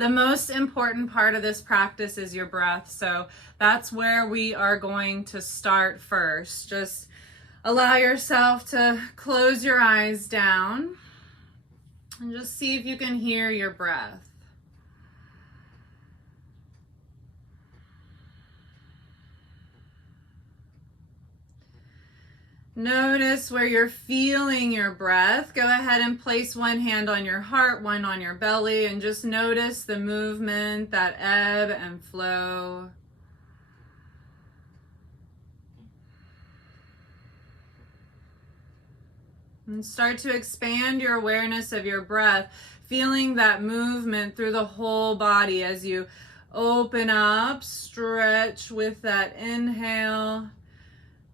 The most important part of this practice is your breath. So that's where we are going to start first. Just allow yourself to close your eyes down and just see if you can hear your breath. Notice where you're feeling your breath. Go ahead and place one hand on your heart, one on your belly, and just notice the movement, that ebb and flow. And start to expand your awareness of your breath, feeling that movement through the whole body as you open up, stretch with that inhale.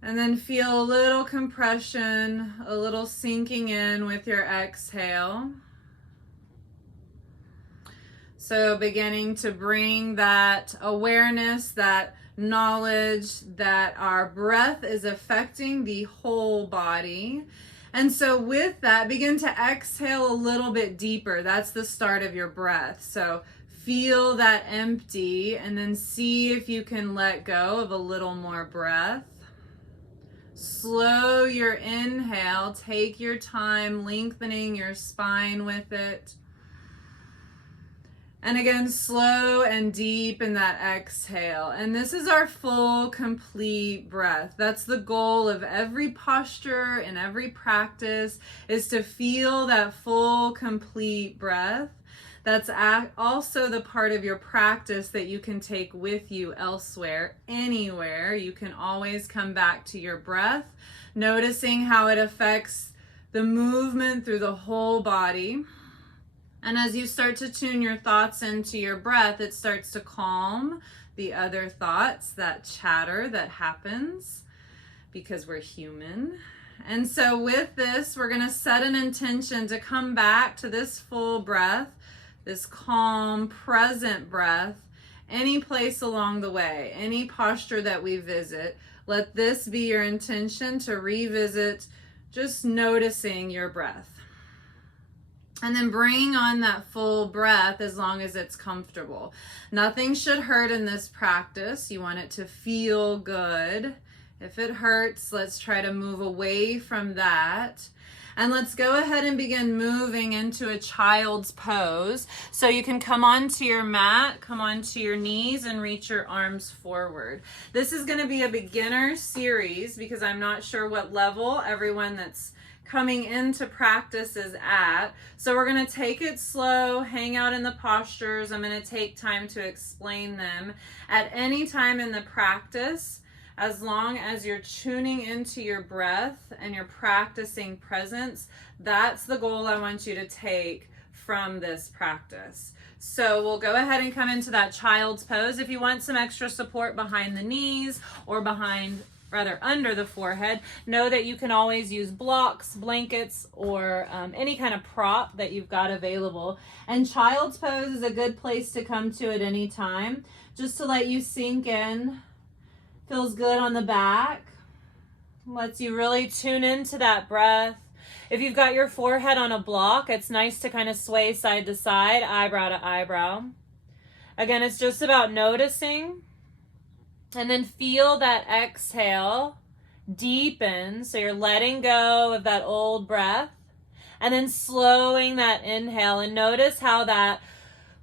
And then feel a little compression, a little sinking in with your exhale. So beginning to bring that awareness, that knowledge that our breath is affecting the whole body. And so with that, begin to exhale a little bit deeper. That's the start of your breath. So feel that empty and then see if you can let go of a little more breath. Slow your inhale, take your time lengthening your spine with it. And again, slow and deep in that exhale. And this is our full, complete breath. That's the goal of every posture and every practice, is to feel that full, complete breath. That's also the part of your practice that you can take with you elsewhere, anywhere. You can always come back to your breath, noticing how it affects the movement through the whole body. And as you start to tune your thoughts into your breath, it starts to calm the other thoughts, that chatter that happens, because we're human. And so with this, we're going to set an intention to come back to this full breath, this calm, present breath, any place along the way, any posture that we visit. Let this be your intention to revisit, just noticing your breath. And then bring on that full breath as long as it's comfortable. Nothing should hurt in this practice. You want it to feel good. If it hurts, let's try to move away from that. And let's go ahead and begin moving into a child's pose. So you can come onto your mat, come onto your knees, and reach your arms forward. This is going to be a beginner series because I'm not sure what level everyone that's coming into practice is at. So we're going to take it slow, hang out in the postures. I'm going to take time to explain them. At any time in the practice, as long as you're tuning into your breath and you're practicing presence, that's the goal I want you to take from this practice. So we'll go ahead and come into that child's pose. If you want some extra support behind the knees or under the forehead, know that you can always use blocks, blankets, or any kind of prop that you've got available. And child's pose is a good place to come to at any time, just to let you sink in. Feels good on the back. Lets you really tune into that breath. If you've got your forehead on a block, it's nice to kind of sway side to side, eyebrow to eyebrow. Again, it's just about noticing. And then feel that exhale deepen. So you're letting go of that old breath. And then slowing that inhale. And notice how that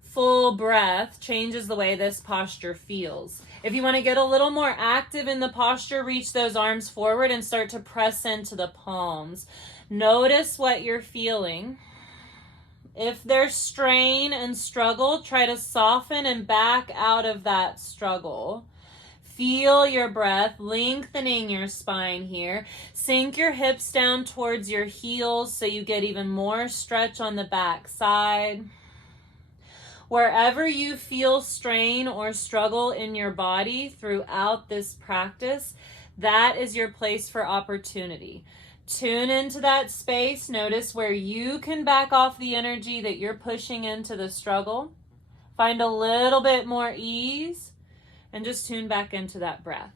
full breath changes the way this posture feels. If you want to get a little more active in the posture, reach those arms forward and start to press into the palms. Notice what you're feeling. If there's strain and struggle, try to soften and back out of that struggle. Feel your breath, lengthening your spine here. Sink your hips down towards your heels so you get even more stretch on the back side. Wherever you feel strain or struggle in your body throughout this practice, that is your place for opportunity. Tune into that space. Notice where you can back off the energy that you're pushing into the struggle. Find a little bit more ease and just tune back into that breath.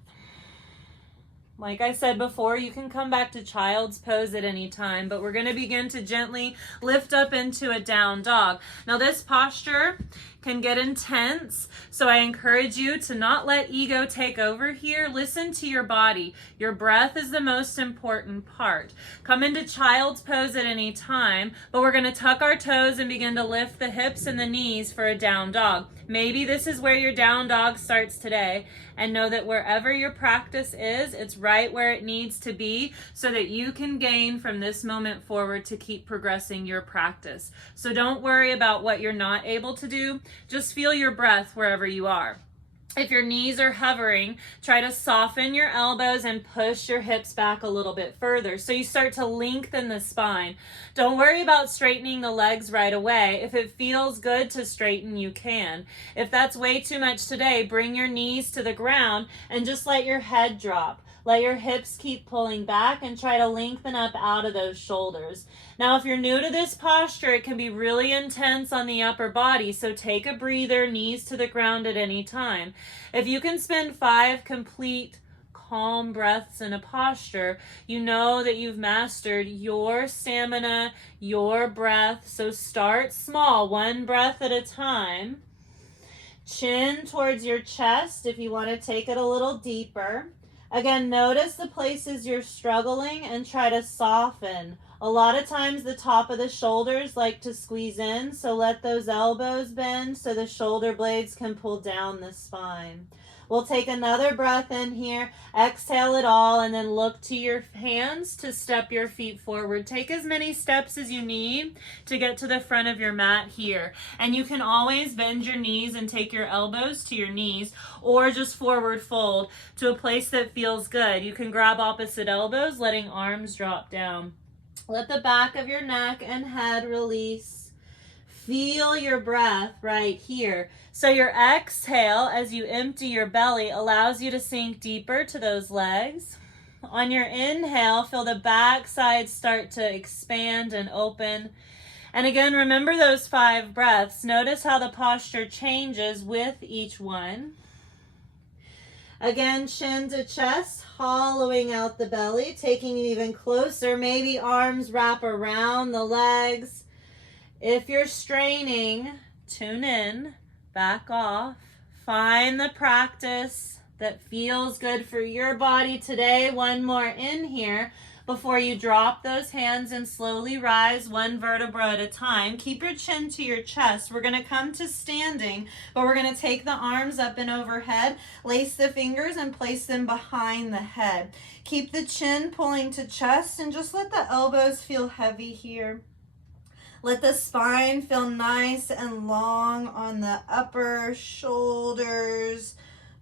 Like I said before, you can come back to child's pose at any time, but we're going to begin to gently lift up into a down dog. Now this posture can get intense, so I encourage you to not let ego take over here. Listen to your body. Your breath is the most important part. Come into child's pose at any time, but we're going to tuck our toes and begin to lift the hips and the knees for a down dog. Maybe this is where your down dog starts today, and know that wherever your practice is, it's right where it needs to be so that you can gain from this moment forward to keep progressing your practice. So don't worry about what you're not able to do. Just feel your breath wherever you are. If your knees are hovering, try to soften your elbows and push your hips back a little bit further so you start to lengthen the spine. Don't worry about straightening the legs right away. If it feels good to straighten, you can. If that's way too much today, bring your knees to the ground and just let your head drop. Let your hips keep pulling back and try to lengthen up out of those shoulders. Now, if you're new to this posture, it can be really intense on the upper body, so take a breather, knees to the ground at any time. If you can spend 5 complete calm breaths in a posture, you know that you've mastered your stamina, your breath. So start small, 1 breath at a time. Chin towards your chest if you want to take it a little deeper. Again, notice the places you're struggling and try to soften. A lot of times the top of the shoulders like to squeeze in, so let those elbows bend so the shoulder blades can pull down the spine. We'll take another breath in here, exhale it all, and then look to your hands to step your feet forward. Take as many steps as you need to get to the front of your mat here. And you can always bend your knees and take your elbows to your knees, or just forward fold to a place that feels good. You can grab opposite elbows, letting arms drop down. Let the back of your neck and head release. Feel your breath right here. So your exhale as you empty your belly allows you to sink deeper to those legs. On your inhale, feel the back side start to expand and open. And again, remember those 5 breaths. Notice how the posture changes with each one. Again, chin to chest, hollowing out the belly, taking it even closer. Maybe arms wrap around the legs. If you're straining, tune in, back off. Find the practice that feels good for your body today. 1 more in here before you drop those hands and slowly rise 1 vertebra at a time. Keep your chin to your chest. We're going to come to standing, but we're going to take the arms up and overhead, lace the fingers and place them behind the head. Keep the chin pulling to chest and just let the elbows feel heavy here. Let the spine feel nice and long on the upper shoulders,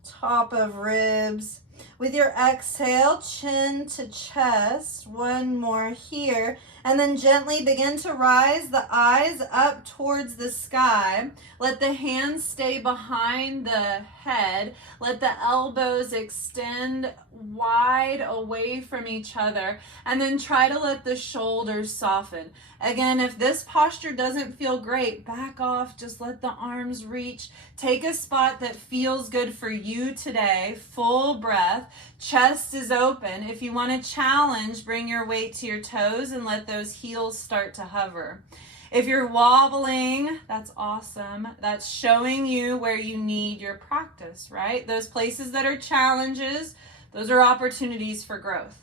top of ribs. With your exhale, chin to chest, 1 more here, and then gently begin to rise the eyes up towards the sky. Let the hands stay behind the head. Let the elbows extend wide away from each other, and then try to let the shoulders soften. Again, if this posture doesn't feel great, back off, just let the arms reach. Take a spot that feels good for you today. Full breath. Chest is open. If you want to challenge, bring your weight to your toes and let those heels start to hover. If you're wobbling, that's awesome. That's showing you where you need your practice, right? Those places that are challenges, those are opportunities for growth.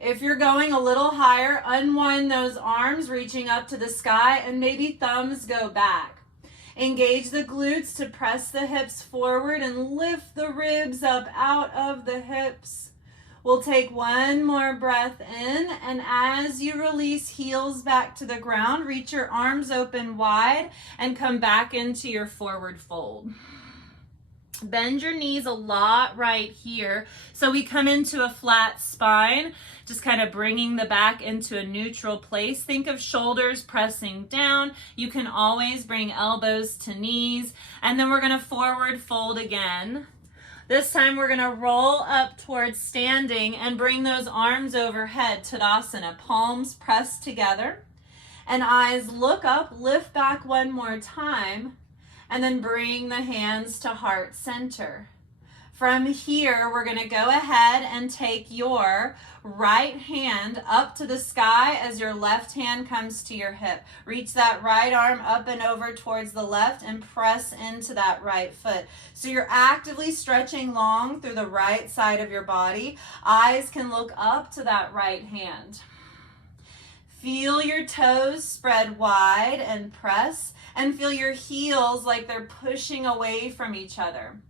If you're going a little higher, unwind those arms, reaching up to the sky, and maybe thumbs go back. Engage the glutes to press the hips forward and lift the ribs up out of the hips. We'll take 1 more breath in, and as you release heels back to the ground, reach your arms open wide and come back into your forward fold. Bend your knees a lot right here. So we come into a flat spine, just kind of bringing the back into a neutral place. Think of shoulders pressing down. You can always bring elbows to knees. And then we're going to forward fold again. This time we're going to roll up towards standing and bring those arms overhead, Tadasana. Palms pressed together and eyes look up, lift back 1 more time. And then bring the hands to heart center. From here, we're going to go ahead and take your right hand up to the sky as your left hand comes to your hip. Reach that right arm up and over towards the left and press into that right foot. So you're actively stretching long through the right side of your body. Eyes can look up to that right hand. Feel your toes spread wide and press, and feel your heels like they're pushing away from each other.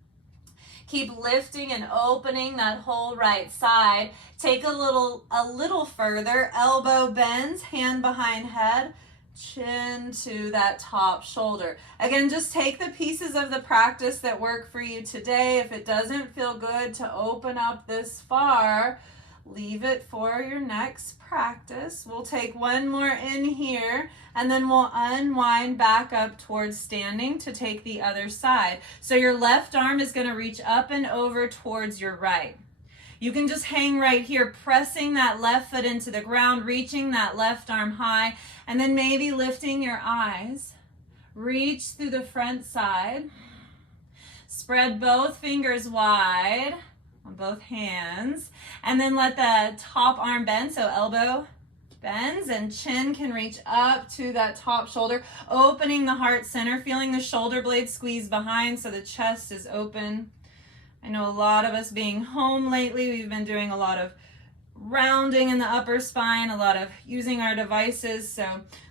Keep lifting and opening that whole right side. Take a little further. Elbow bends, hand behind head, chin to that top shoulder. Again, just take the pieces of the practice that work for you today. If it doesn't feel good to open up this far, leave it for your next practice. We'll take one more in here, and then we'll unwind back up towards standing to take the other side. So your left arm is going to reach up and over towards your right. You can just hang right here, pressing that left foot into the ground, reaching that left arm high, and then maybe lifting your eyes. Reach through the front side. Spread both fingers wide on both hands, and then let the top arm bend, so elbow bends and chin can reach up to that top shoulder, opening the heart center, feeling the shoulder blades squeeze behind so the chest is open. I know a lot of us being home lately, we've been doing a lot of rounding in the upper spine, a lot of using our devices, so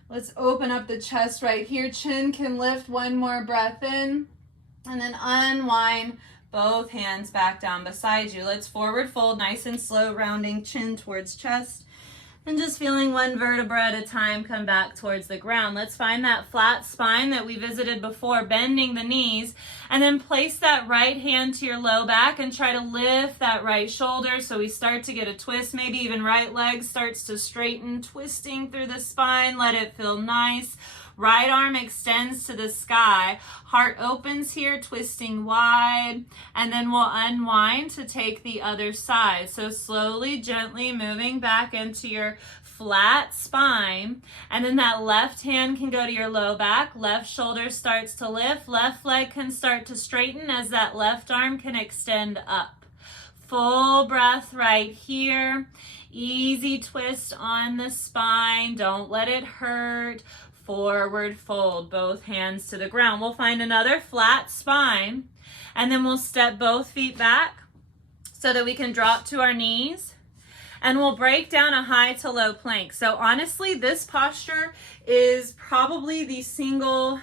let's open up the chest right here. Chin can lift, one more breath in, and then unwind both hands back down beside you. Let's forward fold, nice and slow, rounding chin towards chest. And just feeling one vertebra at a time come back towards the ground. Let's find that flat spine that we visited before, bending the knees. And then place that right hand to your low back and try to lift that right shoulder so we start to get a twist. Maybe even right leg starts to straighten, twisting through the spine. Let it feel nice. Right arm extends to the sky. Heart opens here, twisting wide. And then we'll unwind to take the other side. So slowly, gently moving back into your flat spine. And then that left hand can go to your low back. Left shoulder starts to lift. Left leg can start to straighten as that left arm can extend up. Full breath right here. Easy twist on the spine. Don't let it hurt. Forward fold, both hands to the ground. We'll find another flat spine, and then we'll step both feet back so that we can drop to our knees, and we'll break down a high to low plank. So honestly, this posture is probably the single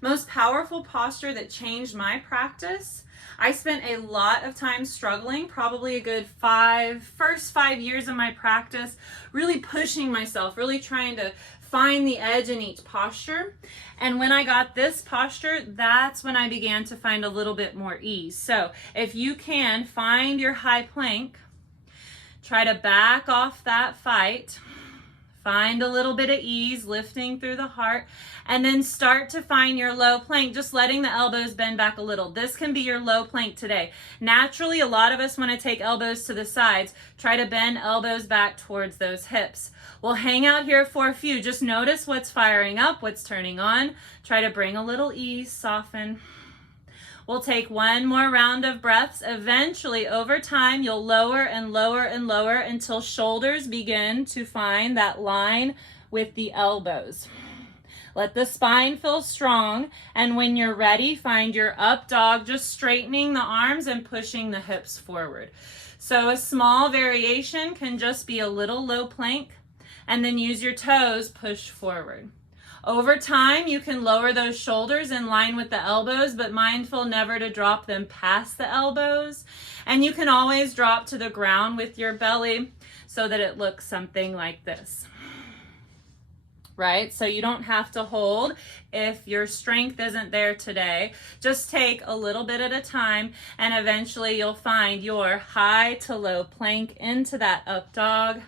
most powerful posture that changed my practice. I spent a lot of time struggling, probably a good first 5 years of my practice, really pushing myself, really trying to find the edge in each posture. And when I got this posture, that's when I began to find a little bit more ease. So if you can find your high plank, try to back off that fight, find a little bit of ease, lifting through the heart, and then start to find your low plank, just letting the elbows bend back a little. This can be your low plank today. Naturally, a lot of us want to take elbows to the sides. Try to bend elbows back towards those hips. We'll hang out here for a few. Just notice what's firing up, what's turning on. Try to bring a little ease, soften. We'll take one more round of breaths. Eventually, over time, you'll lower and lower and lower until shoulders begin to find that line with the elbows. Let the spine feel strong, and when you're ready, find your up dog, just straightening the arms and pushing the hips forward. So a small variation can just be a little low plank, and then use your toes, push forward. Over time, you can lower those shoulders in line with the elbows, but mindful never to drop them past the elbows. And you can always drop to the ground with your belly so that it looks something like this. Right? So you don't have to hold if your strength isn't there today. Just take a little bit at a time, and eventually you'll find your high to low plank into that up dog.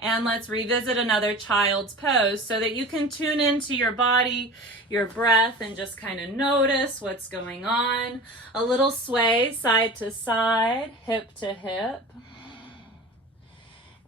And let's revisit another child's pose so that you can tune into your body, your breath, and just kind of notice what's going on. A little sway side to side, hip to hip.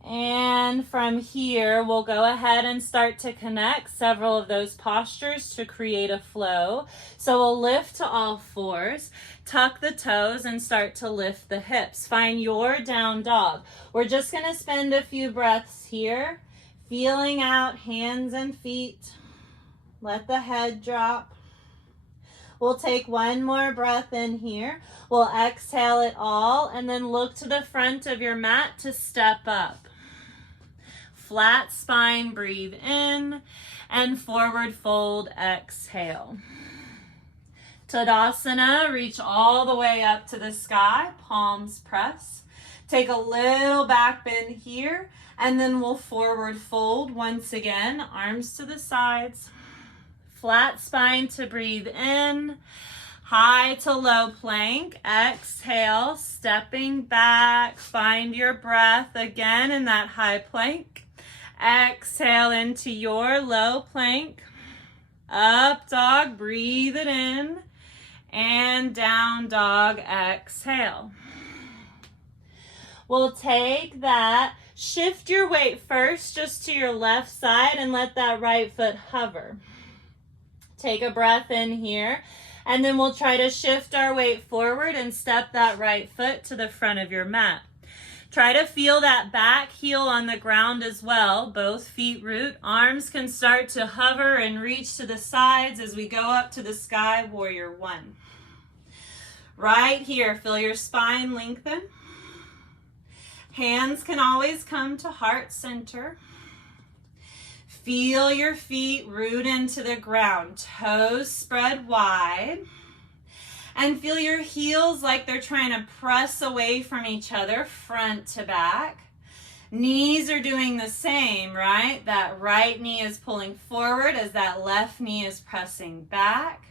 And from here, we'll go ahead and start to connect several of those postures to create a flow. So we'll lift to all fours, tuck the toes, and start to lift the hips. Find your down dog. We're just going to spend a few breaths here, feeling out hands and feet. Let the head drop. We'll take one more breath in here. We'll exhale it all, and then look to the front of your mat to step up. Flat spine, breathe in, and forward fold, exhale. Tadasana, reach all the way up to the sky, palms press. Take a little back bend here, and then we'll forward fold once again, arms to the sides. Flat spine to breathe in, high to low plank, exhale, stepping back, find your breath again in that high plank. Exhale into your low plank, up dog, breathe it in, and down dog, exhale. We'll take that, shift your weight first just to your left side and let that right foot hover. Take a breath in here, and then we'll try to shift our weight forward and step that right foot to the front of your mat. Try to feel that back heel on the ground as well. Both feet root. Arms can start to hover and reach to the sides as we go up to the sky, warrior one. Right here, feel your spine lengthen. Hands can always come to heart center. Feel your feet root into the ground. Toes spread wide. And feel your heels like they're trying to press away from each other, front to back. Knees are doing the same, right? That right knee is pulling forward as that left knee is pressing back.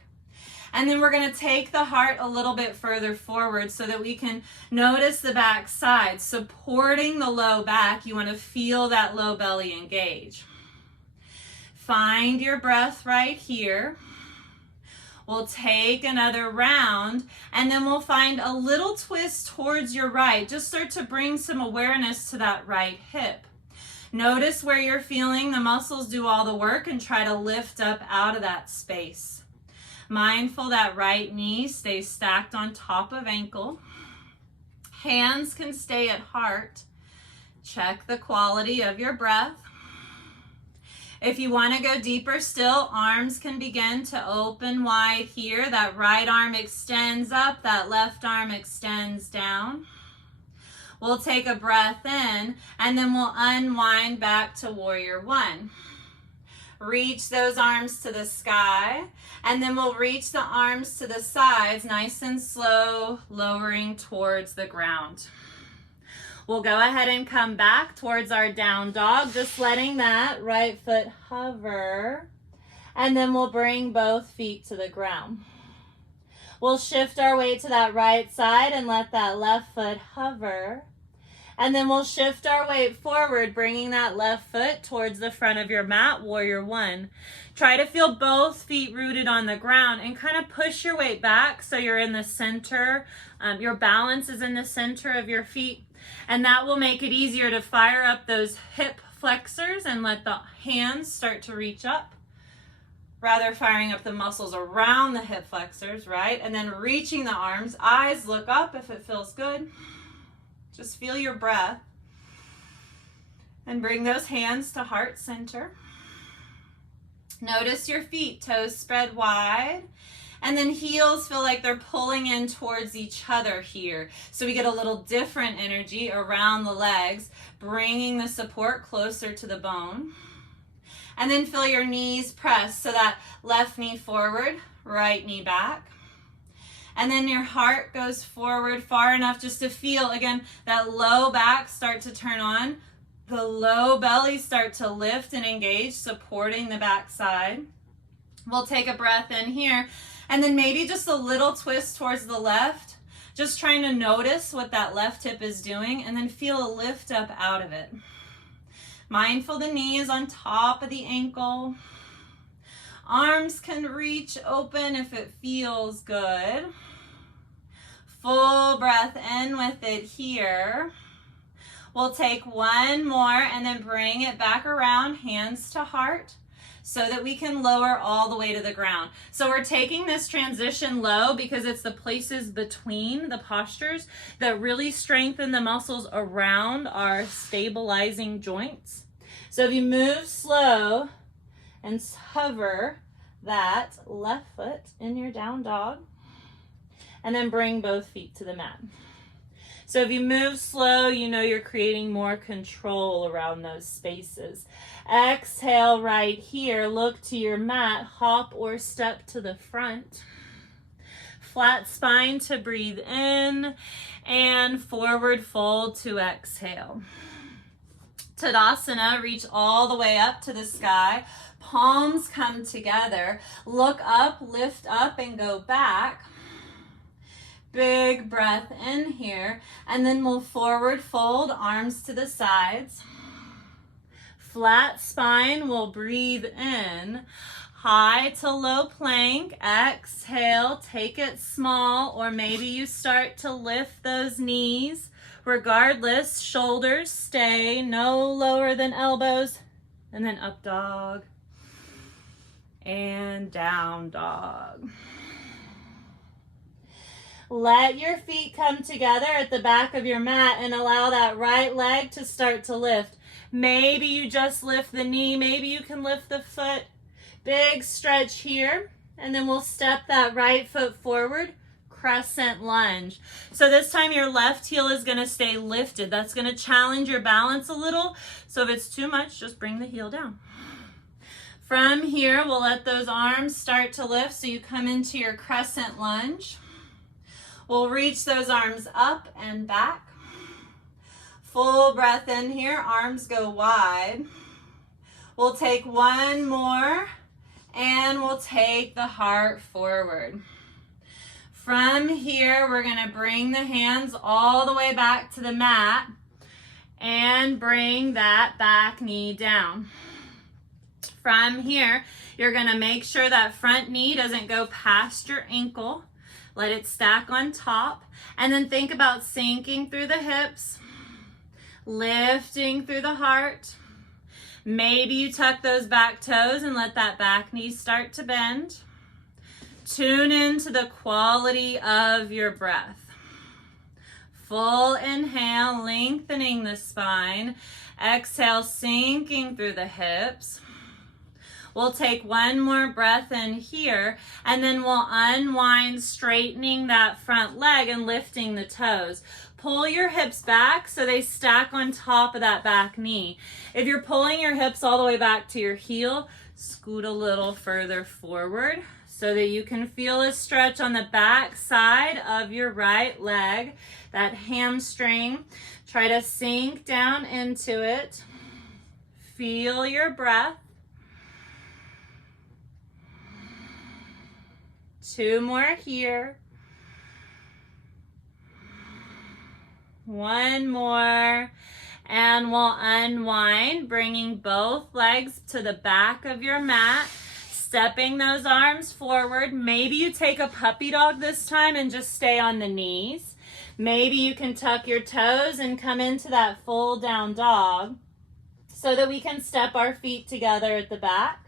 And then we're going to take the heart a little bit further forward so that we can notice the back side. Supporting the low back, you want to feel that low belly engage. Find your breath right here. We'll take another round, and then we'll find a little twist towards your right. Just start to bring some awareness to that right hip. Notice where you're feeling the muscles do all the work and try to lift up out of that space. Mindful that right knee stays stacked on top of ankle. Hands can stay at heart. Check the quality of your breath. If you want to go deeper still, arms can begin to open wide here. That right arm extends up, that left arm extends down. We'll take a breath in, and then we'll unwind back to warrior one. Reach those arms to the sky, and then we'll reach the arms to the sides, nice and slow, lowering towards the ground. We'll go ahead and come back towards our down dog, just letting that right foot hover, and then we'll bring both feet to the ground. We'll shift our weight to that right side and let that left foot hover, and then we'll shift our weight forward, bringing that left foot towards the front of your mat, warrior one. Try to feel both feet rooted on the ground and kind of push your weight back so you're in the center. Your balance is in the center of your feet. And that will make it easier to fire up those hip flexors and let the hands start to reach up. Rather firing up the muscles around the hip flexors, right? And then reaching the arms. Eyes look up if it feels good. Just feel your breath. And bring those hands to heart center. Notice your feet, toes spread wide. And then heels feel like they're pulling in towards each other here. So we get a little different energy around the legs, bringing the support closer to the bone. And then feel your knees press, so that left knee forward, right knee back. And then your heart goes forward far enough just to feel, again, that low back start to turn on. The low belly start to lift and engage, supporting the back side. We'll take a breath in here. And then maybe just a little twist towards the left, just trying to notice what that left hip is doing, and then feel a lift up out of it. Mindful the knee is on top of the ankle. Arms can reach open if it feels good. Full breath in with it here. We'll take one more and then bring it back around, hands to heart, so that we can lower all the way to the ground. So we're taking this transition low because it's the places between the postures that really strengthen the muscles around our stabilizing joints. So if you move slow and hover that left foot in your down dog, and then bring both feet to the mat. So if you move slow, you know you're creating more control around those spaces. Exhale right here, look to your mat, hop or step to the front. Flat spine to breathe in, and forward fold to exhale. Tadasana, reach all the way up to the sky. Palms come together. Look up, lift up, and go back. Big breath in here, and then we'll forward fold, arms to the sides. Flat spine, we'll breathe in. High to low plank, exhale, take it small, or maybe you start to lift those knees. Regardless, shoulders stay no lower than elbows, and then up dog, and down dog. Let your feet come together at the back of your mat and allow that right leg to start to lift. Maybe you just lift the knee, maybe you can lift the foot. Big stretch here, and then we'll step that right foot forward, crescent lunge. So this time your left heel is going to stay lifted. That's going to challenge your balance a little. So if it's too much, just bring the heel down. From here, we'll let those arms start to lift so you come into your crescent lunge. We'll reach those arms up and back. Full breath in here, arms go wide. We'll take one more, and we'll take the heart forward. From here, we're going to bring the hands all the way back to the mat and bring that back knee down. From here, you're going to make sure that front knee doesn't go past your ankle. Let it stack on top, and then think about sinking through the hips, lifting through the heart. Maybe you tuck those back toes and let that back knee start to bend. Tune into the quality of your breath. Full inhale, lengthening the spine. Exhale, sinking through the hips. We'll take one more breath in here, and then we'll unwind, straightening that front leg and lifting the toes. Pull your hips back so they stack on top of that back knee. If you're pulling your hips all the way back to your heel, scoot a little further forward so that you can feel a stretch on the back side of your right leg, that hamstring. Try to sink down into it. Feel your breath. 2 more here. 1 more. And we'll unwind, bringing both legs to the back of your mat, stepping those arms forward. Maybe you take a puppy dog this time and just stay on the knees. Maybe you can tuck your toes and come into that full down dog so that we can step our feet together at the back.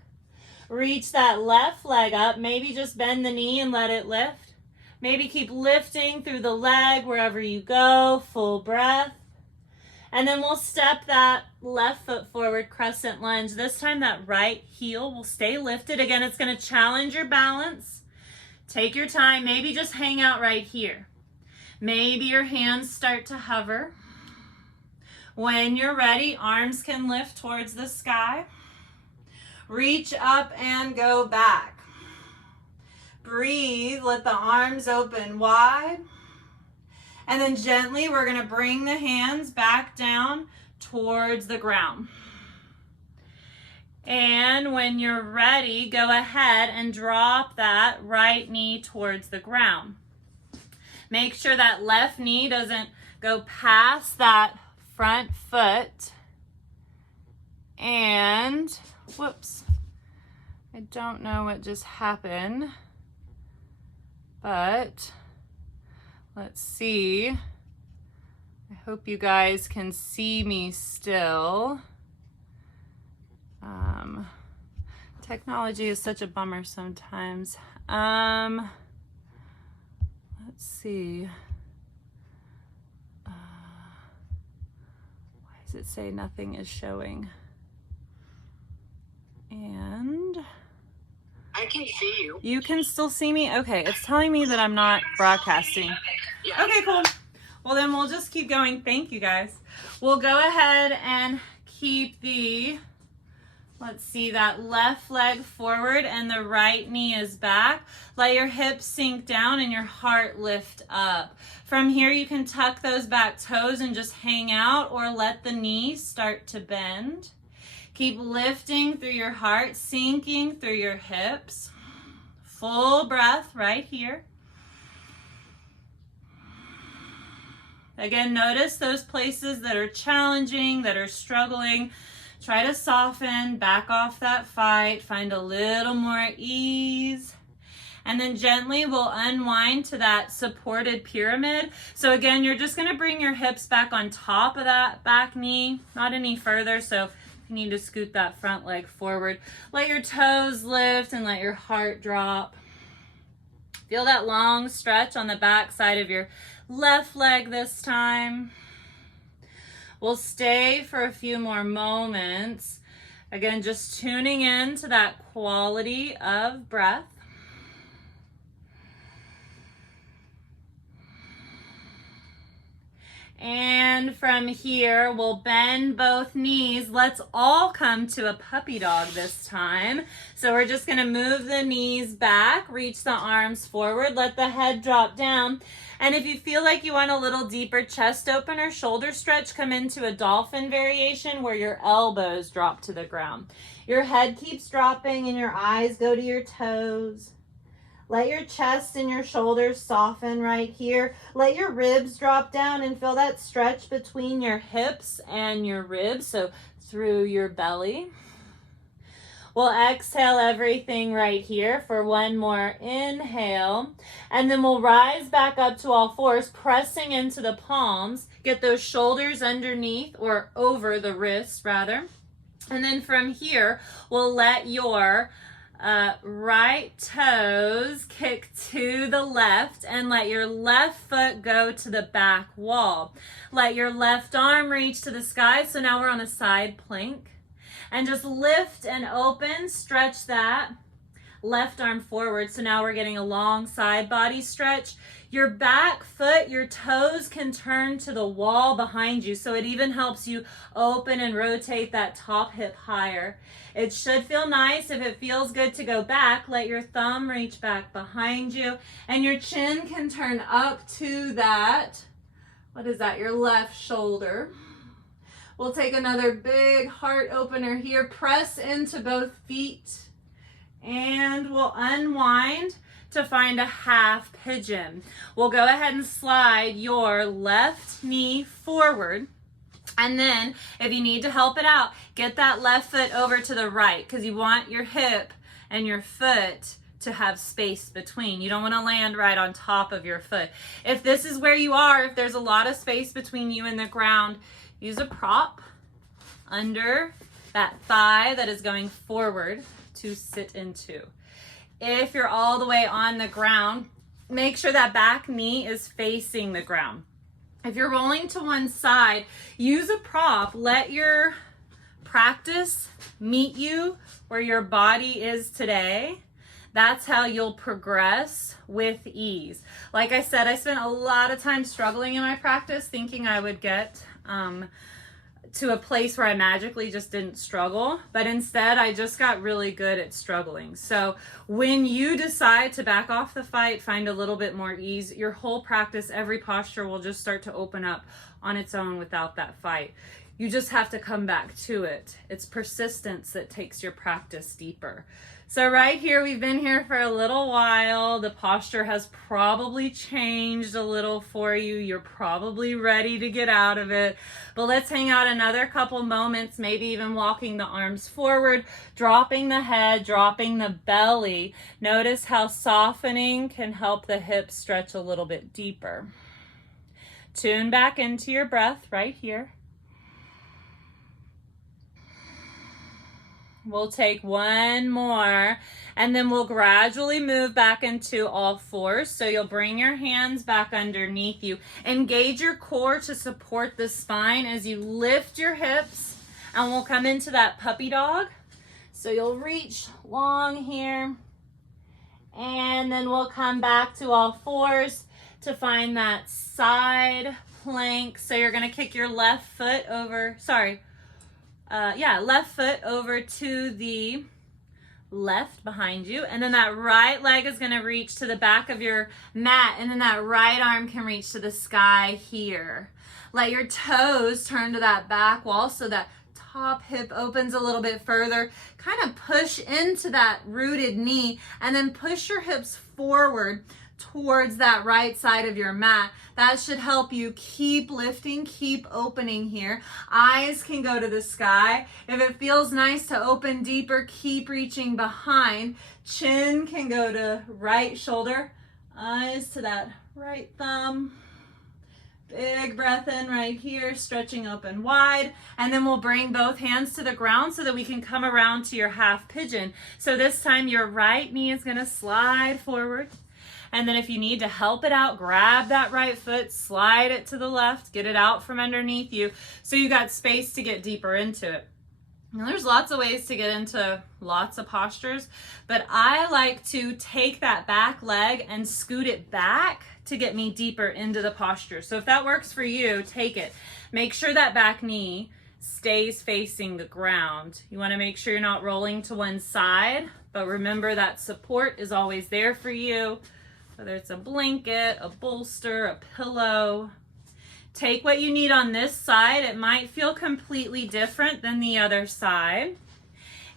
Reach that left leg up. Maybe just bend the knee and let it lift. Maybe keep lifting through the leg wherever you go. Full breath. And then we'll step that left foot forward, crescent lunge. This time that right heel will stay lifted. Again, it's going to challenge your balance. Take your time. Maybe just hang out right here. Maybe your hands start to hover. When you're ready, arms can lift towards the sky. Reach up and go back. Breathe, let the arms open wide. And then gently, we're going to bring the hands back down towards the ground. And when you're ready, go ahead and drop that right knee towards the ground. Make sure that left knee doesn't go past that front foot. And whoops, I don't know what just happened, but let's see. I hope you guys can see me still. Technology is such a bummer sometimes. Let's see. Why does it say nothing is showing? And I can see you. you can still see me? Okay, it's telling me that I'm not broadcasting. Yeah. Okay, cool. Well, then we'll just keep going. Thank you, guys. We'll go ahead and keep the, let's see, that left leg forward and the right knee is back. Let your hips sink down and your heart lift up. From here, you can tuck those back toes and just hang out, or let the knees start to bend. Keep lifting through your heart, sinking through your hips. Full breath right here. Again, notice those places that are challenging, that are struggling. Try to soften, back off that fight, find a little more ease. And then gently we'll unwind to that supported pyramid. So again, you're just gonna bring your hips back on top of that back knee, not any further. So you need to scoot that front leg forward. Let your toes lift and let your heart drop. Feel that long stretch on the back side of your left leg this time. We'll stay for a few more moments. Again, just tuning in to that quality of breath. And from here, we'll bend both knees. Let's all come to a puppy dog this time. So we're just gonna move the knees back, reach the arms forward, let the head drop down. And if you feel like you want a little deeper chest open or shoulder stretch, come into a dolphin variation where your elbows drop to the ground. Your head keeps dropping and your eyes go to your toes. Let your chest and your shoulders soften right here. Let your ribs drop down and feel that stretch between your hips and your ribs, so through your belly. We'll exhale everything right here for one more inhale. And then we'll rise back up to all fours, pressing into the palms. Get those shoulders underneath or over the wrists, rather. And then from here, we'll let your right toes kick to the left and let your left foot go to the back wall. Let your left arm reach to the sky. So now we're on a side plank. And just lift and open, stretch that left arm forward. So now we're getting a long side body stretch. Your back foot, your toes can turn to the wall behind you. So it even helps you open and rotate that top hip higher. It should feel nice. If it feels good to go back, let your thumb reach back behind you. And your chin can turn up to that, what is that, your left shoulder. We'll take another big heart opener here. Press into both feet. And we'll unwind to find a half pigeon. We'll go ahead and slide your left knee forward. And then if you need to help it out, get that left foot over to the right, because you want your hip and your foot to have space between. You don't want to land right on top of your foot. If this is where you are, if there's a lot of space between you and the ground, use a prop under that thigh that is going forward to sit into. If you're all the way on the ground, make sure that back knee is facing the ground. If you're rolling to one side, use a prop. Let your practice meet you where your body is today. That's how you'll progress with ease. Like I said, I spent a lot of time struggling in my practice, thinking I would get to a place where I magically just didn't struggle, but instead I just got really good at struggling. So when you decide to back off the fight, find a little bit more ease, your whole practice, every posture will just start to open up on its own without that fight. You just have to come back to it. It's persistence that takes your practice deeper. So right here, we've been here for a little while. The posture has probably changed a little for you. You're probably ready to get out of it. But let's hang out another couple moments, maybe even walking the arms forward, dropping the head, dropping the belly. Notice how softening can help the hips stretch a little bit deeper. Tune back into your breath right here. We'll take one more, and then we'll gradually move back into all fours. So you'll bring your hands back underneath you. Engage your core to support the spine as you lift your hips, and we'll come into that puppy dog. So you'll reach long here, and then we'll come back to all fours to find that side plank. So you're gonna kick your left foot over, left foot over to the left behind you, and then that right leg is going to reach to the back of your mat, and then that right arm can reach to the sky here. Let your toes turn to that back wall so that top hip opens a little bit further. Kind of push into that rooted knee, and then push your hips forward towards that right side of your mat. That should help you keep lifting, keep opening here. Eyes can go to the sky. If it feels nice to open deeper, keep reaching behind. Chin can go to right shoulder. Eyes to that right thumb. Big breath in right here, stretching open wide. And then we'll bring both hands to the ground so that we can come around to your half pigeon. So this time your right knee is going to slide forward. And then if you need to help it out, grab that right foot, slide it to the left, get it out from underneath you so you got space to get deeper into it. Now, there's lots of ways to get into lots of postures, but I like to take that back leg and scoot it back to get me deeper into the posture. So if that works for you, take it. Make sure that back knee stays facing the ground. You want to make sure you're not rolling to one side, but remember that support is always there for you. Whether it's a blanket, a bolster, a pillow. Take what you need on this side. It might feel completely different than the other side.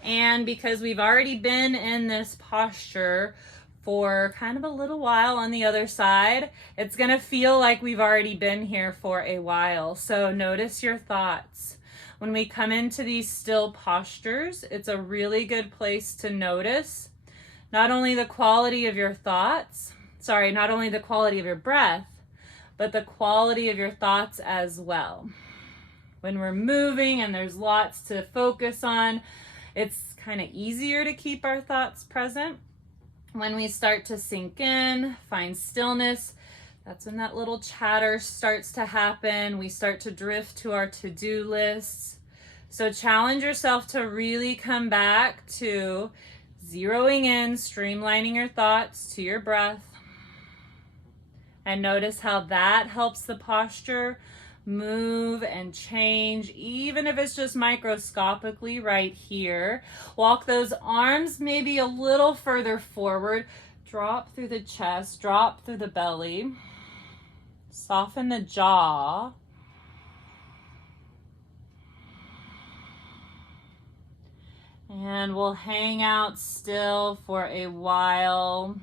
And because we've already been in this posture for kind of a little while on the other side, it's going to feel like we've already been here for a while. So notice your thoughts. When we come into these still postures, it's a really good place to notice not only the quality of your thoughts, not only the quality of your breath, but the quality of your thoughts as well. When we're moving and there's lots to focus on, it's kind of easier to keep our thoughts present. When we start to sink in, find stillness, that's when that little chatter starts to happen. We start to drift to our to-do lists. So challenge yourself to really come back to zeroing in, streamlining your thoughts to your breath. And notice how that helps the posture move and change, even if it's just microscopically right here. Walk those arms maybe a little further forward. Drop through the chest, drop through the belly. Soften the jaw. And we'll hang out still for a while.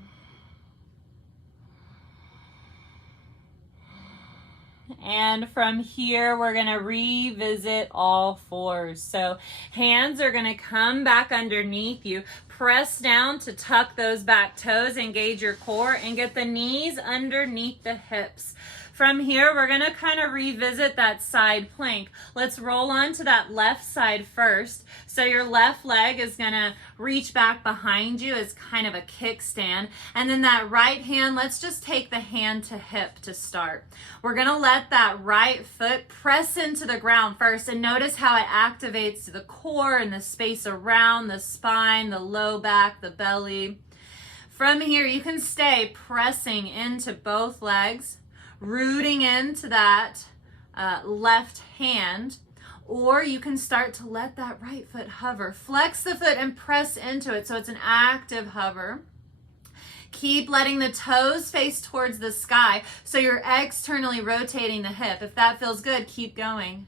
And from here, we're going to revisit all fours. So hands are going to come back underneath you. Press down to tuck those back toes, engage your core, and get the knees underneath the hips. From here, we're going to kind of revisit that side plank. Let's roll on to that left side first. So your left leg is going to reach back behind you as kind of a kickstand. And then that right hand, let's just take the hand to hip to start. We're going to let that right foot press into the ground first. And notice how it activates the core and the space around the spine, the low back, the belly. From here, you can stay pressing into both legs, rooting into that left hand, or you can start to let that right foot hover. Flex the foot and press into it so it's an active hover. Keep letting the toes face towards the sky so you're externally rotating the hip. If that feels good, keep going.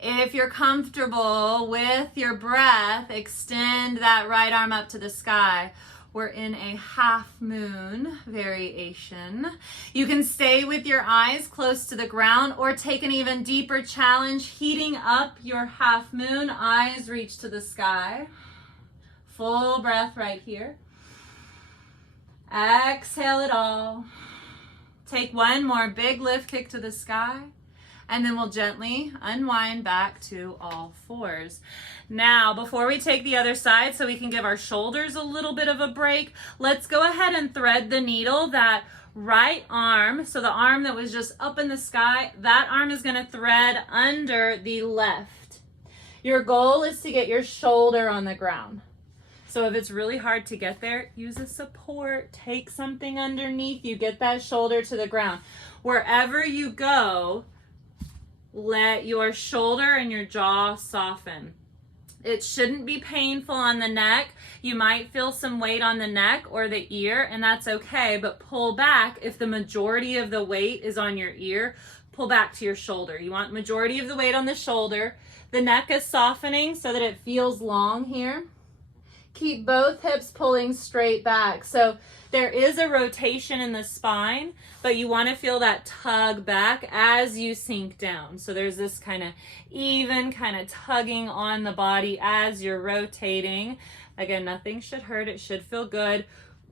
If you're comfortable with your breath, extend that right arm up to the sky. We're in a half moon variation. You can stay with your eyes close to the ground or take an even deeper challenge, heating up your half moon. Eyes reach to the sky. Full breath right here. Exhale it all. Take one more big lift kick to the sky, and then we'll gently unwind back to all fours. Now, before we take the other side, so we can give our shoulders a little bit of a break, let's go ahead and thread the needle. That right arm, so the arm that was just up in the sky, that arm is gonna thread under the left. Your goal is to get your shoulder on the ground. So if it's really hard to get there, use a support, take something underneath you, get that shoulder to the ground. Wherever you go, let your shoulder and your jaw soften. It shouldn't be painful on the neck. You might feel some weight on the neck or the ear, and that's okay, but pull back. If the majority of the weight is on your ear, pull back to your shoulder. You want majority of the weight on the shoulder. The neck is softening so that it feels long here. Keep both hips pulling straight back. So there is a rotation in the spine, but you want to feel that tug back as you sink down. So there's this kind of even kind of tugging on the body as you're rotating. Again, nothing should hurt. It should feel good.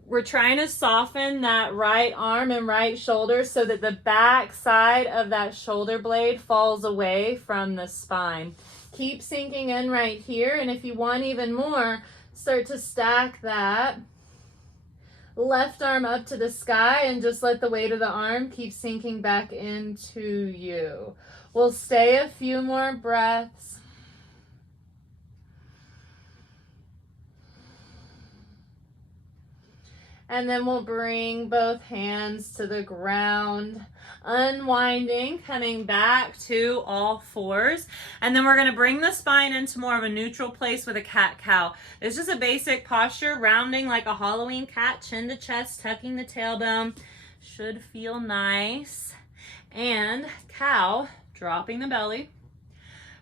We're trying to soften that right arm and right shoulder so that the back side of that shoulder blade falls away from the spine. Keep sinking in right here, and if you want even more, start to stack that left arm up to the sky and just let the weight of the arm keep sinking back into you. We'll stay a few more breaths. And then we'll bring both hands to the ground, unwinding, coming back to all fours. And then we're going to bring the spine into more of a neutral place with a cat-cow. It's just a basic posture, rounding like a Halloween cat, chin to chest, tucking the tailbone. Should feel nice. And cow, dropping the belly,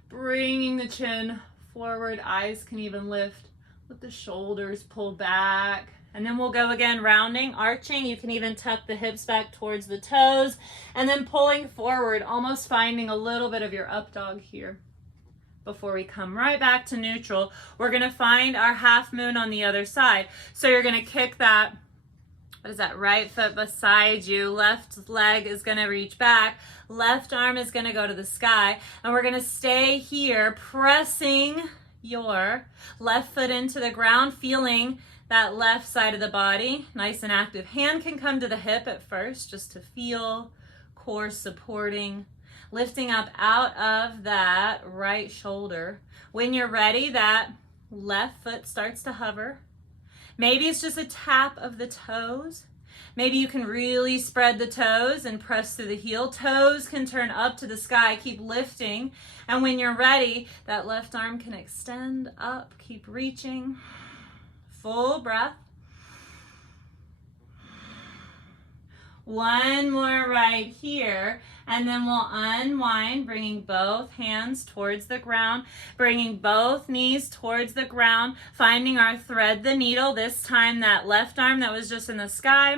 bringing the chin forward. Eyes can even lift with the shoulders pulled back. And then we'll go again, rounding, arching. You can even tuck the hips back towards the toes. And then pulling forward, almost finding a little bit of your up dog here. Before we come right back to neutral, we're going to find our half moon on the other side. So you're going to kick that, what is that, right foot beside you. Left leg is going to reach back. Left arm is going to go to the sky. And we're going to stay here, pressing your left foot into the ground, feeling that left side of the body, nice and active. Hand can come to the hip at first, just to feel core supporting, lifting up out of that right shoulder. When you're ready, that left foot starts to hover. Maybe it's just a tap of the toes. Maybe you can really spread the toes and press through the heel. Toes can turn up to the sky. Keep lifting. And when you're ready, that left arm can extend up. Keep reaching. Full breath. One more right here, and then we'll unwind, bringing both hands towards the ground, bringing both knees towards the ground, finding our thread the needle. This time that left arm that was just in the sky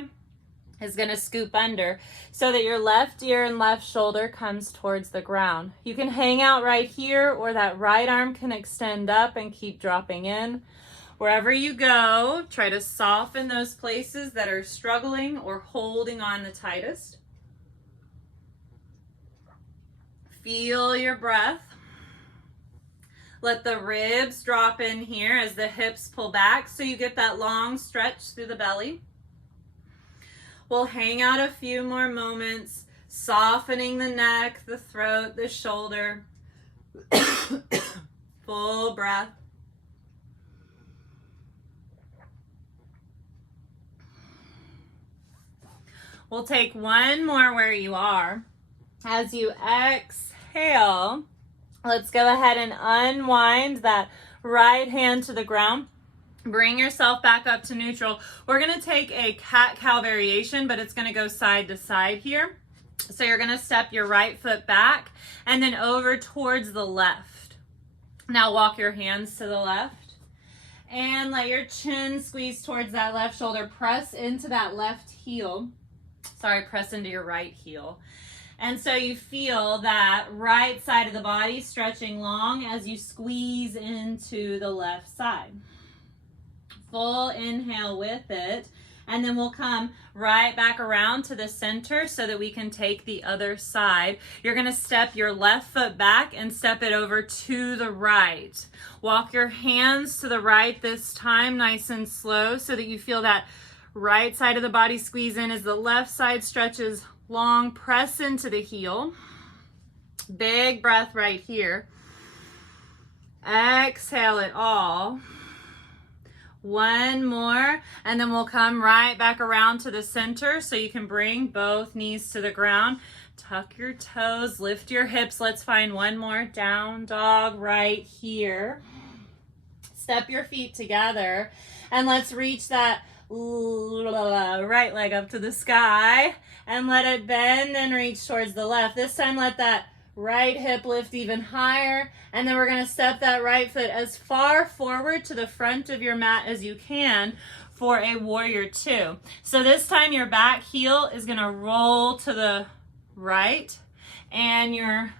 is going to scoop under so that your left ear and left shoulder comes towards the ground. You can hang out right here, or that right arm can extend up and keep dropping in. Wherever you go, try to soften those places that are struggling or holding on the tightest. Feel your breath. Let the ribs drop in here as the hips pull back so you get that long stretch through the belly. We'll hang out a few more moments, softening the neck, the throat, the shoulder. Full breath. We'll take one more where you are. As you exhale, let's go ahead and unwind that right hand to the ground. Bring yourself back up to neutral. We're going to take a cat-cow variation, but it's going to go side to side here. So you're going to step your right foot back and then over towards the left. Now walk your hands to the left and let your chin squeeze towards that left shoulder. Press into that left heel. Press into your right heel. And so you feel that right side of the body stretching long as you squeeze into the left side. Full inhale with it. And then we'll come right back around to the center so that we can take the other side. You're gonna step your left foot back and step it over to the right. Walk your hands to the right this time, nice and slow, so that you feel that right side of the body squeeze in as the left side stretches long. Press into the heel. Big breath right here. Exhale it all. One more, and then we'll come right back around to the center so you can bring both knees to the ground. Tuck your toes, lift your hips. Let's find one more down dog right here. Step your feet together, and let's reach that right leg up to the sky and let it bend and reach towards the left. This time let that right hip lift even higher, and then we're going to step that right foot as far forward to the front of your mat as you can for a warrior two. So this time your back heel is going to roll to the right, and your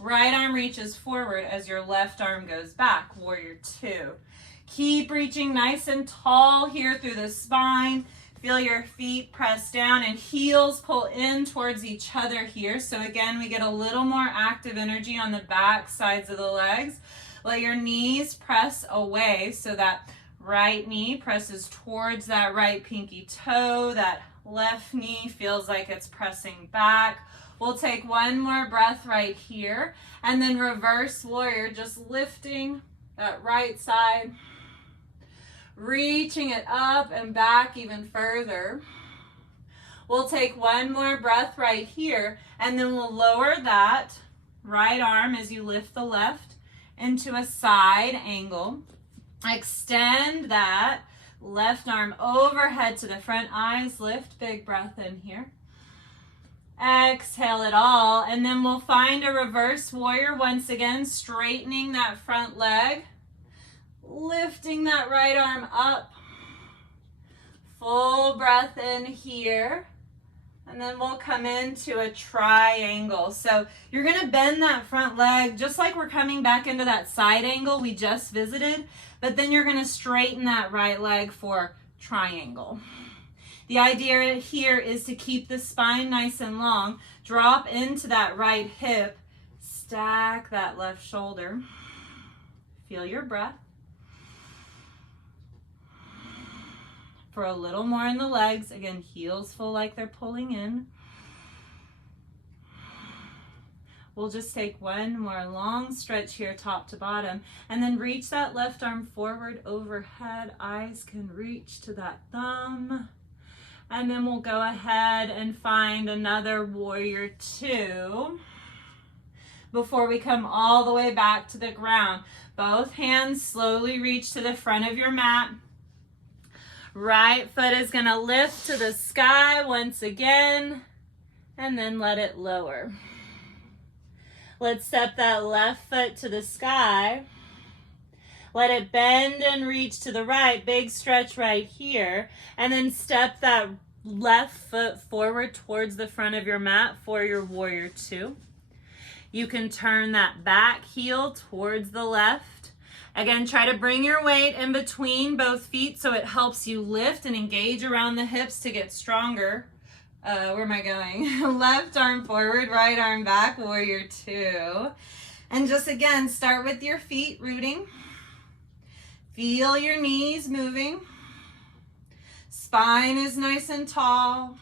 right arm reaches forward as your left arm goes back, warrior two. Keep reaching nice and tall here through the spine. Feel your feet press down and heels pull in towards each other here. So again, we get a little more active energy on the back sides of the legs. Let your knees press away so that right knee presses towards that right pinky toe. That left knee feels like it's pressing back. We'll take one more breath right here, and then reverse warrior, just lifting that right side, reaching it up and back even further. We'll take one more breath right here, and then we'll lower that right arm as you lift the left into a side angle. Extend that left arm overhead to the front, eyes lift, big breath in here. Exhale it all, and then we'll find a reverse warrior once again, straightening that front leg. Lifting that right arm up. Full breath in here. And then we'll come into a triangle. So you're going to bend that front leg just like we're coming back into that side angle we just visited. But then you're going to straighten that right leg for triangle. The idea here is to keep the spine nice and long. Drop into that right hip. Stack that left shoulder. Feel your breath. For a little more in the legs. Again, heels full like they're pulling in. We'll just take one more long stretch here, top to bottom, and then reach that left arm forward overhead. Eyes can reach to that thumb. And then we'll go ahead and find another warrior two before we come all the way back to the ground. Both hands slowly reach to the front of your mat. Right foot is going to lift to the sky once again, and then let it lower. Let's step that left foot to the sky. Let it bend and reach to the right, big stretch right here, and then step that left foot forward towards the front of your mat for your warrior two. You can turn that back heel towards the left. Again, try to bring your weight in between both feet so it helps you lift and engage around the hips to get stronger. Where am I going? Left arm forward, right arm back, warrior two. And just again, start with your feet rooting. Feel your knees moving. Spine is nice and tall.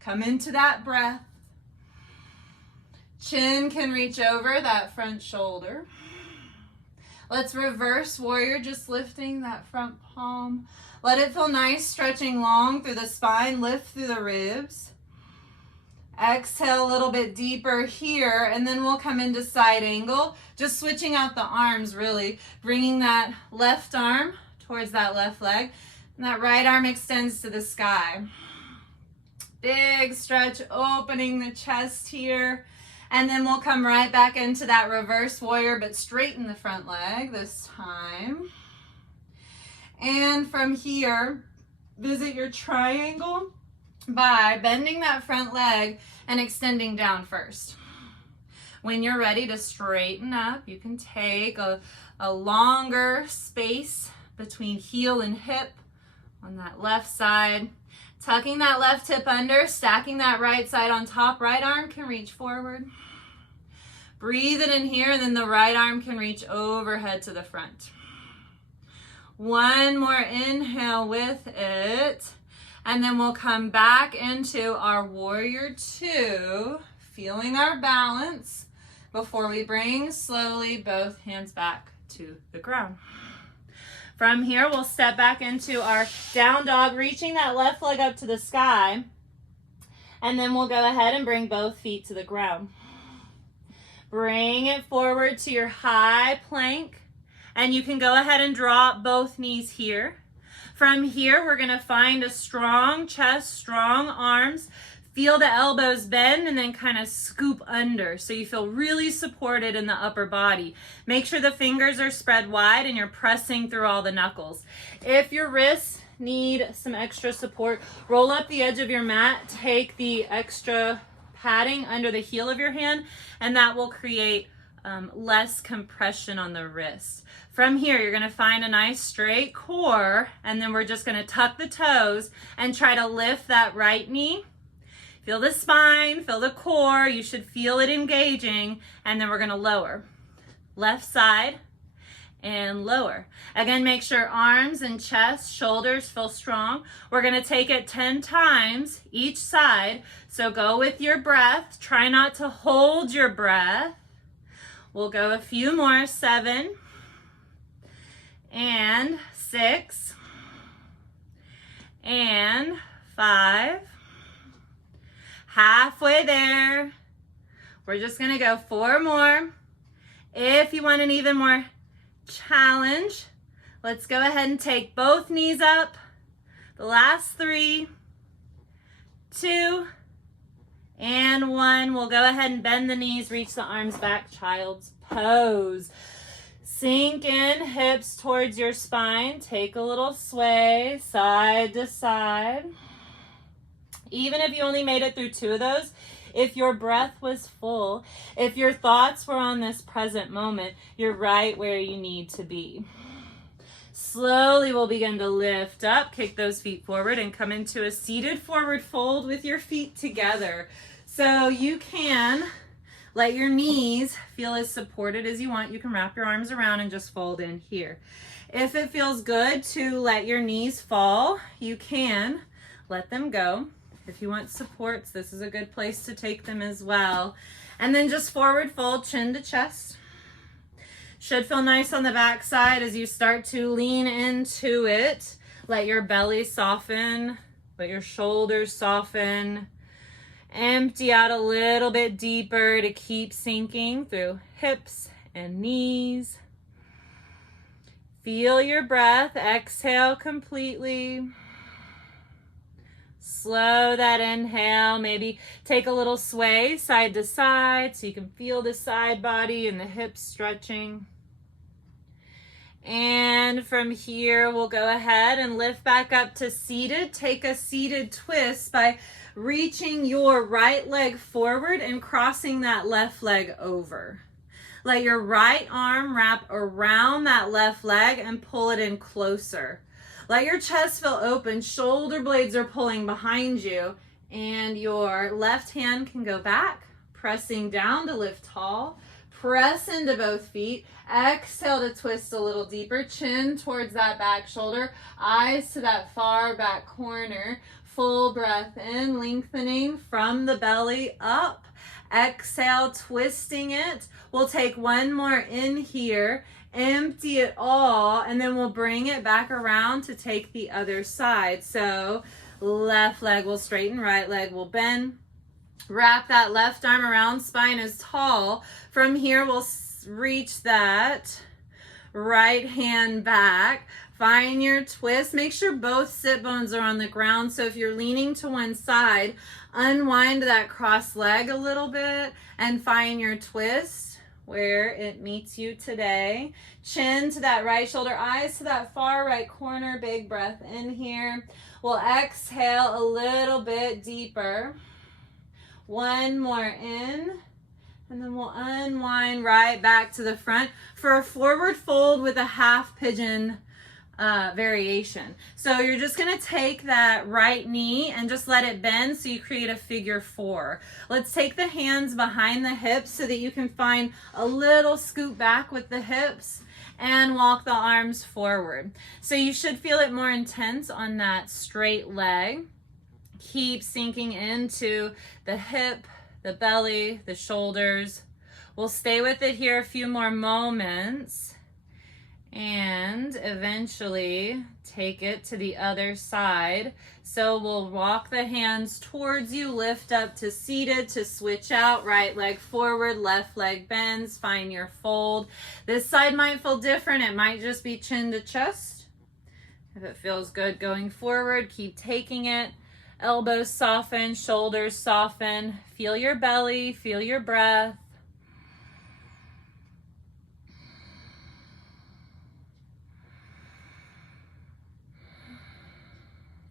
Come into that breath. Chin can reach over that front shoulder. Let's reverse warrior, just lifting that front palm. Let it feel nice, stretching long through the spine, lift through the ribs. Exhale a little bit deeper here, and then we'll come into side angle, just switching out the arms really, bringing that left arm towards that left leg, and that right arm extends to the sky. Big stretch, opening the chest here. And then we'll come right back into that reverse warrior, but straighten the front leg this time. And from here, visit your triangle by bending that front leg and extending down first. When you're ready to straighten up, you can take a longer space between heel and hip, On that left side, tucking that left hip under, stacking that right side on top. Right arm can reach forward. Breathe it in here, and then the right arm can reach overhead to the front. One more inhale with it, and then we'll come back into our warrior two, feeling our balance before we bring slowly both hands back to the ground. From here, we'll step back into our down dog, reaching that left leg up to the sky, and then we'll go ahead and bring both feet to the ground. Bring it forward to your high plank, and you can go ahead and drop both knees here. From here, we're gonna find a strong chest, strong arms. Feel the elbows bend and then kind of scoop under so you feel really supported in the upper body. Make sure the fingers are spread wide and you're pressing through all the knuckles. If your wrists need some extra support, roll up the edge of your mat, take the extra padding under the heel of your hand, and that will create less compression on the wrist. From here, you're gonna find a nice straight core, and then we're just gonna tuck the toes and try to lift that right knee. Feel the spine, feel the core, you should feel it engaging, and then we're gonna lower. Left side and lower. Again, make sure arms and chest, shoulders feel strong. We're gonna take it 10 times each side, so go with your breath. Try not to hold your breath. We'll go a few more, 7 and 6 and 5. Halfway there. We're just gonna go 4 more. If you want an even more challenge, let's go ahead and take both knees up. The last 3, 2, and 1. We'll go ahead and bend the knees, reach the arms back, child's pose. Sink in, hips towards your spine. Take a little sway, side to side. Even if you only made it through 2 of those, if your breath was full, if your thoughts were on this present moment, you're right where you need to be. Slowly we'll begin to lift up, kick those feet forward, and come into a seated forward fold with your feet together. So you can let your knees feel as supported as you want. You can wrap your arms around and just fold in here. If it feels good to let your knees fall, you can let them go. If you want supports, this is a good place to take them as well. And then just forward fold, chin to chest. Should feel nice on the back side as you start to lean into it. Let your belly soften, let your shoulders soften. Empty out a little bit deeper to keep sinking through hips and knees. Feel your breath, exhale completely. Slow that inhale, maybe take a little sway side to side so you can feel the side body and the hips stretching. And from here, we'll go ahead and lift back up to seated. Take a seated twist by reaching your right leg forward and crossing that left leg over. Let your right arm wrap around that left leg and pull it in closer. Let your chest feel open, shoulder blades are pulling behind you, and your left hand can go back, pressing down to lift tall. Press into both feet. Exhale to twist a little deeper, chin towards that back shoulder, eyes to that far back corner. Full breath in, lengthening from the belly up. Exhale, twisting it. We'll take one more in here. Empty it all, and then we'll bring it back around to take the other side. So left leg will straighten, right leg will bend. Wrap that left arm around, spine is tall. From here, we'll reach that right hand back. Find your twist. Make sure both sit bones are on the ground. So if you're leaning to one side, unwind that cross leg a little bit and find your twist where it meets you today. Chin to that right shoulder, eyes to that far right corner. Big breath in here. We'll exhale a little bit deeper. One more in, and then we'll unwind right back to the front for a forward fold with a half pigeon variation. So you're just gonna take that right knee and just let it bend so you create a figure 4. Let's take the hands behind the hips so that you can find a little scoop back with the hips and walk the arms forward. So you should feel it more intense on that straight leg. Keep sinking into the hip, the belly, the shoulders. We'll stay with it here a few more moments and eventually take it to the other side. So we'll walk the hands towards you, lift up to seated to switch out, right leg forward, left leg bends, find your fold. This side might feel different. It might just be chin to chest. If it feels good going forward, keep taking it. Elbows soften, shoulders soften. Feel your belly, feel your breath.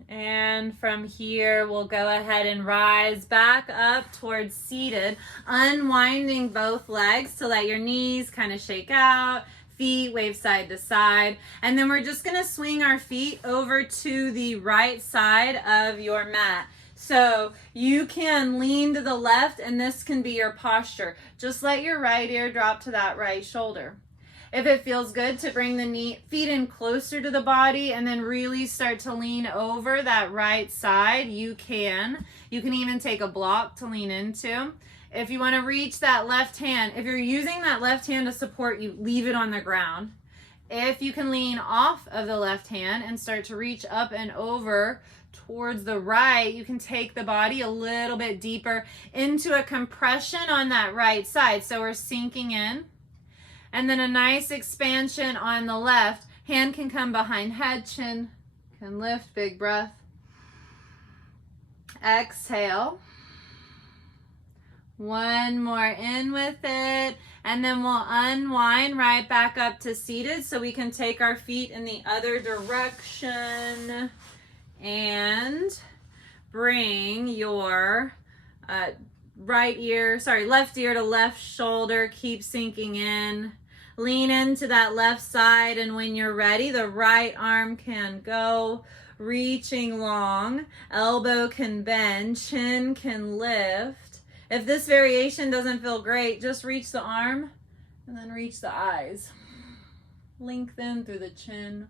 And from here, we'll go ahead and rise back up towards seated, unwinding both legs to let your knees kind of shake out, feet wave side to side. And then we're just gonna swing our feet over to the right side of your mat. So you can lean to the left and this can be your posture. Just let your right ear drop to that right shoulder. If it feels good to bring the feet in closer to the body and then really start to lean over that right side, you can. You can even take a block to lean into. If you want to reach that left hand, if you're using that left hand to support you, leave it on the ground. If you can lean off of the left hand and start to reach up and over towards the right, you can take the body a little bit deeper into a compression on that right side. So we're sinking in. And then a nice expansion on the left. Hand can come behind head, chin can lift, big breath. Exhale. One more in with it. And then we'll unwind right back up to seated so we can take our feet in the other direction. And bring your left ear to left shoulder. Keep sinking in. Lean into that left side, and when you're ready, the right arm can go, reaching long, elbow can bend, chin can lift. If this variation doesn't feel great, just reach the arm and then reach the eyes. Lengthen through the chin.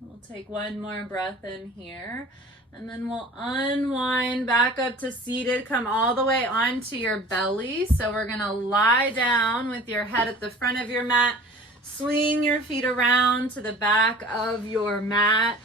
We'll take one more breath in here. And then we'll unwind back up to seated, come all the way onto your belly. So we're gonna lie down with your head at the front of your mat. Swing your feet around to the back of your mat.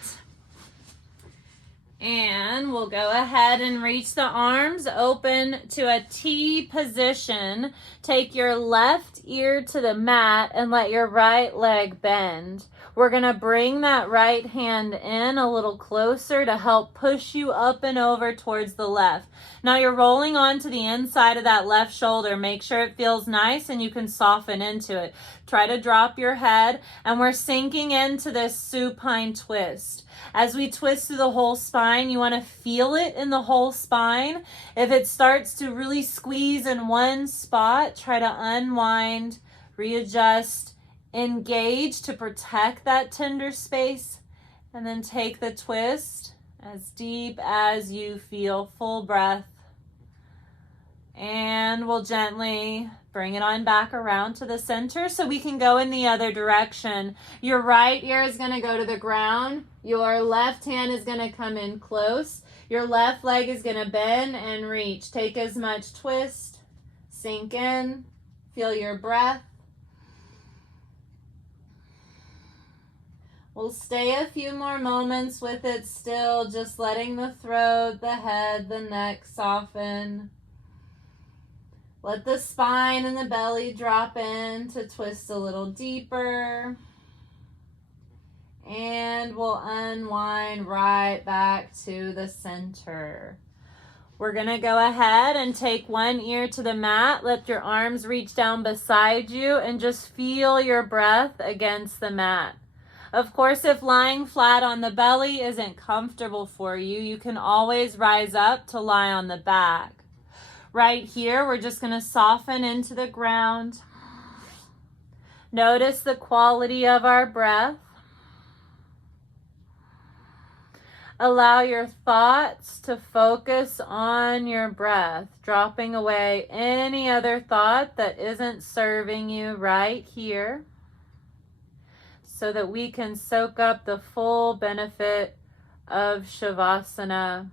And we'll go ahead and reach the arms open to a T position. Take your left ear to the mat and let your right leg bend. We're going to bring that right hand in a little closer to help push you up and over towards the left. Now you're rolling onto the inside of that left shoulder. Make sure it feels nice and you can soften into it. Try to drop your head, and we're sinking into this supine twist. As we twist through the whole spine, you want to feel it in the whole spine. If it starts to really squeeze in one spot, try to unwind, readjust, engage to protect that tender space, and then take the twist as deep as you feel. Full breath. And we'll gently bring it on back around to the center so we can go in the other direction. Your right ear is going to go to the ground. Your left hand is going to come in close. Your left leg is going to bend and reach. Take as much twist. Sink in. Feel your breath. We'll stay a few more moments with it still, just letting the throat, the head, the neck soften. Let the spine and the belly drop in to twist a little deeper. And we'll unwind right back to the center. We're going to go ahead and take one ear to the mat. Let your arms reach down beside you and just feel your breath against the mat. Of course, if lying flat on the belly isn't comfortable for you, you can always rise up to lie on the back. Right here, we're just going to soften into the ground. Notice the quality of our breath. Allow your thoughts to focus on your breath, dropping away any other thought that isn't serving you right here, so that we can soak up the full benefit of Shavasana.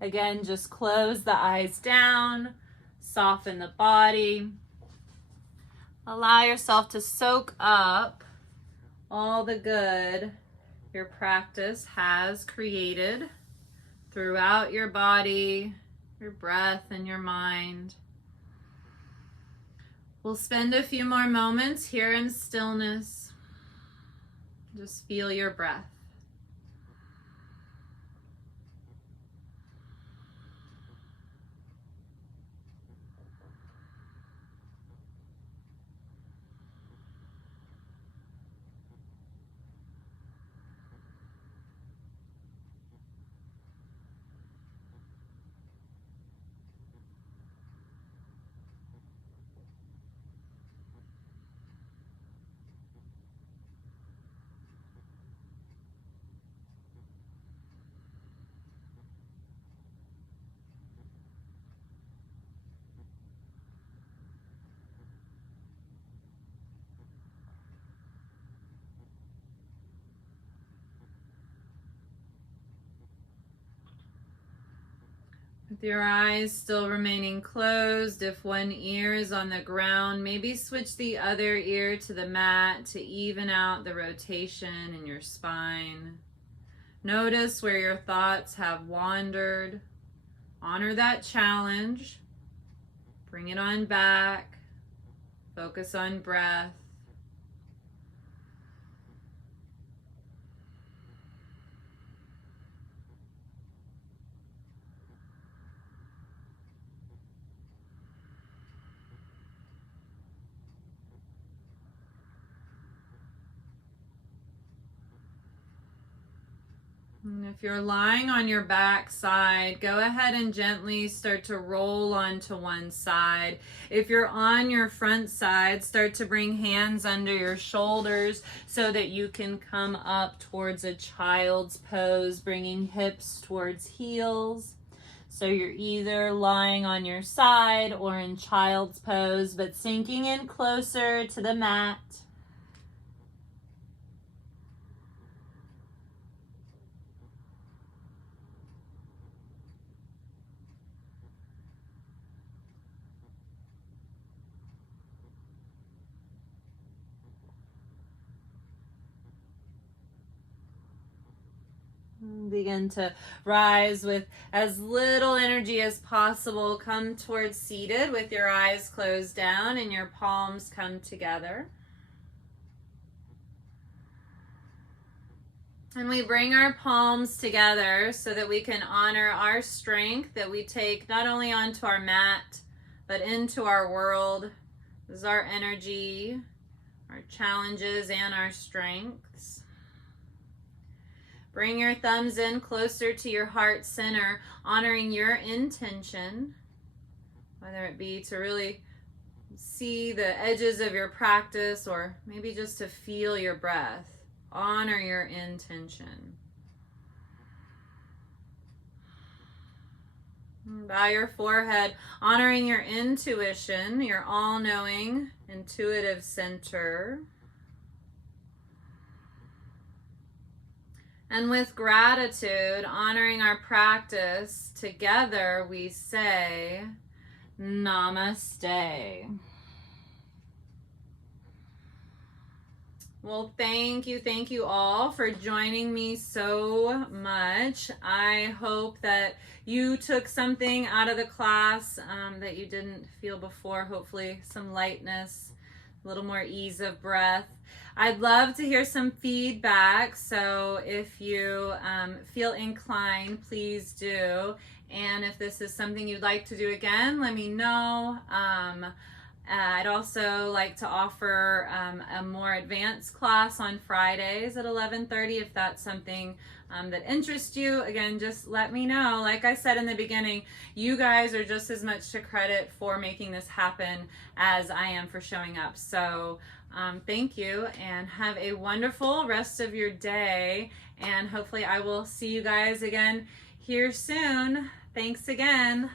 Again, just close the eyes down, soften the body. Allow yourself to soak up all the good your practice has created throughout your body, your breath, and your mind. We'll spend a few more moments here in stillness. Just feel your breath. With your eyes still remaining closed, if one ear is on the ground, maybe switch the other ear to the mat to even out the rotation in your spine. Notice where your thoughts have wandered. Honor that challenge. Bring it on back. Focus on breath. And if you're lying on your back side, go ahead and gently start to roll onto one side. If you're on your front side, start to bring hands under your shoulders so that you can come up towards a child's pose, bringing hips towards heels. So you're either lying on your side or in child's pose, but sinking in closer to the mat. Begin to rise with as little energy as possible. Come towards seated with your eyes closed down and your palms come together. And we bring our palms together so that we can honor our strength that we take not only onto our mat, but into our world. This is our energy, our challenges, and our strengths. Bring your thumbs in closer to your heart center, honoring your intention, whether it be to really see the edges of your practice or maybe just to feel your breath. Honor your intention. Bow your forehead, honoring your intuition, your all-knowing, intuitive center. And with gratitude, honoring our practice, together we say, Namaste. Well, thank you all for joining me so much. I hope that you took something out of the class that you didn't feel before. Hopefully some lightness, a little more ease of breath. I'd love to hear some feedback, so if you feel inclined, please do. And if this is something you'd like to do again, let me know. I'd also like to offer a more advanced class on Fridays at 11:30 if that's something that interests you. Again, just let me know. Like I said in the beginning, you guys are just as much to credit for making this happen as I am for showing up. So thank you, and have a wonderful rest of your day, and hopefully I will see you guys again here soon. Thanks again.